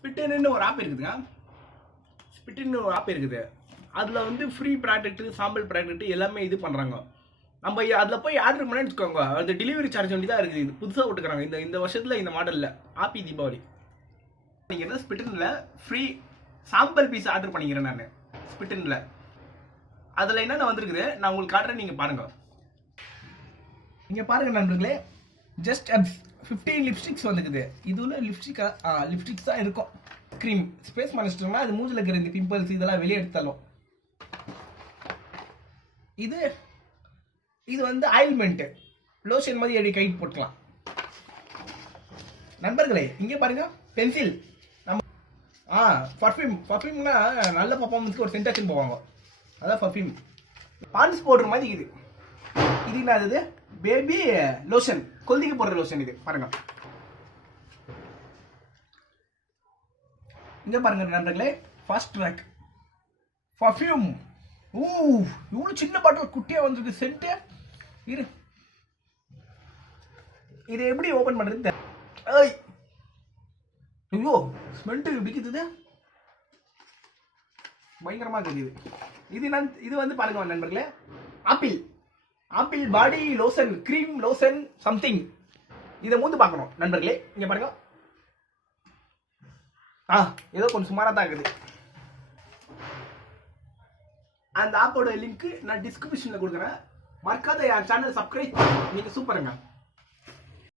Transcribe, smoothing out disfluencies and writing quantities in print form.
ஸ்பிட்டன்னு ஒரு ஆப் இருக்குதுங்க. ஸ்பிட்டன்னு ஒரு ஆப் இருக்குது. அதில் வந்து ஃப்ரீ ப்ராடக்ட்டு, சாம்பிள் ப்ராடக்ட்டு எல்லாமே இது பண்ணுறாங்க. நம்ம அதில் போய் ஆர்டர் பண்ணேன்னு வச்சுக்கோங்க, அந்த டெலிவரி சார்ஜ் வண்டி தான் இருக்குது. இது புதுசாக விட்டுக்கிறாங்க இந்த வருஷத்தில், இந்த மாடலில். ஹாப்பி தீபாவளி. நீங்கள் என்ன ஸ்பிட்டனில் ஃப்ரீ சாம்பிள் பீஸ் ஆர்டர் பண்ணிக்கிறேன் நான் ஸ்பிட்டனில். அதில் என்னென்ன வந்திருக்குது நான் உங்களுக்கு காட்டுறேன், நீங்கள் பாருங்கள். நீங்கள் பாருங்கள் நண்பர்களே, ஜஸ்ட் 15 லிப்ஸ்டிக்ஸ் வந்துக்குது. இதுல லிப்ஸ்டிக்ஸ் தான் இருக்கும். க்ரீம் ஸ்பேஸ் பண்ணிச்சிட்டோம்னா அது மூஞ்சில் இருக்கிற இந்த பிம்பிள்ஸ் இதெல்லாம் வெளியே எடுத்தாலும். இது வந்து ஆயில்மெண்ட் லோஷன் மாதிரி எப்படி கைட்டு போட்டுக்கலாம். நண்பர்களே இங்கே பாருங்க, பென்சில். நம்ம பர்ஃப்யூம்னா நல்ல பர்ஃபார்மன்ஸ்க்கு ஒரு சென்டேஷன் போவாங்க, அதான் பர்ஃப்யூம். பான்ஸ் பவுடர் மாதிரி இது என்னது, பேபி லோஷன், கொல்திக்கு போடுற லோஷன். இது பாருங்க, இங்க பாருங்க நண்பர்களே, ஃபாஸ்ட் ட்ராக் பர்ஃப்யூம். இவ்வளவு சின்ன பாட்டில் குட்டியா வந்திருக்கு சென்ட். இது எப்படி ஓபன் பண்றது? ஐயோ ஸ்மெல் பிடிக்குது, பயங்கரமா இருக்குது. இது வந்து பாருங்க நண்பர்களே, apple body lotion, cream lotion something. இதை மூந்து பார்க்கணும் நண்பர்களே. இங்க பாருங்க, ஏதோ கொஞ்சம் சுமாரா தான் இருக்குது. அந்த ஆப்போட லிங்க் நான் டிஸ்கிரிப்ஷன்ல கொடுக்குறேன். மறக்காத என் சேனல் சப்ஸ்கிரைப், நீங்க சூப்பருங்க.